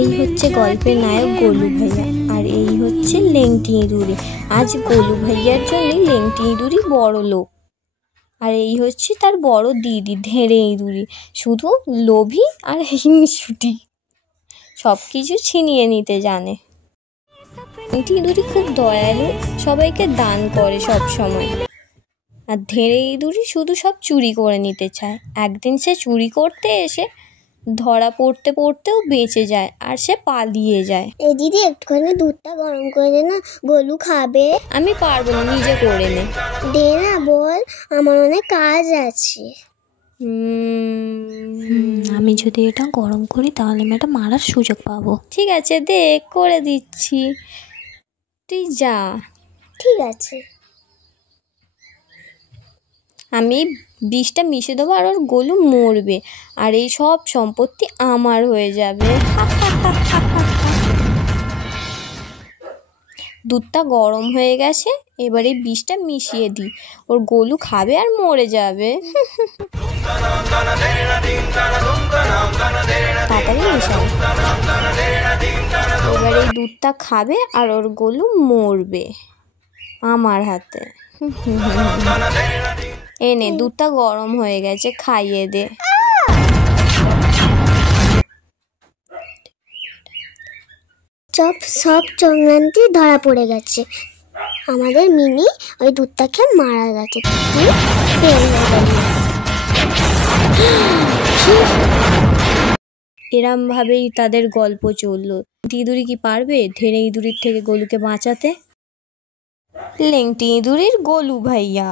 এই হচ্ছে গল্পের নায়ক গোলু ভাইয়া, আর এই হচ্ছে লেংটি ইঁদুরি। আজ গোলু ভাইয়ার জন্যই লেংটি ইঁদুরি বড় লোক, আর এই হচ্ছে তার বড় দিদি ধেড়ে ইঁদুরি, শুধু লোভী আর হিংসুটি, সব কিছু ছিনিয়ে নিতে জানে। লেংটি ইঁদুরি খুব দয়ালু, সবাইকে দান করে সব সময়। আর ধেড়ে ইঁদুরি শুধু সব চুরি করে নিতে চায়। একদিন সে চুরি করতে এসে ধরা পড়তে পড়তেও বেঁচে যায়, আর সে পালিয়ে যায়। এই দিদি একটুখানি দুধটা গরম করে দে না, গোলু খাবে। আমি পারবো না, নিজে করে নে। দে না, বল, আমার অনেক কাজ আছে। আমি যদি এটা গরম করি তাহলে আমি এটা মারার সুযোগ পাবো। ঠিক আছে, দে, করে দিচ্ছি, তুই যা। ঠিক আছে। আমি বিষটা মিশিয়ে দেবো আর ওর গোলু মরবে, আর এই সব সম্পত্তি আমার হয়ে যাবে। দুধটা গরম হয়ে গেছে, এবার এই বিষটা মিশিয়ে দিই, ওর গোলু খাবে আর মরে যাবে। তাড়াতাড়ি মিশাই। এবার এই দুধটা খাবে আর ওর গোলু মরবে আমার হাতে। এনে দুধটা গরম হয়ে গেছে, খাইয়ে দে। সব চক্রান্তি ধরা পড়ে গেছে। আমাদের মিনি ওই দুধটা খেয়ে মারা গেছে। এরম ভাবেই তাদের গল্প চললো। ইঁদুরি কি পারবে ধেড়ে ইঁদুরির থেকে গোলুকে বাঁচাতে? লেংটি ইঁদুরির গোলু ভাইয়া।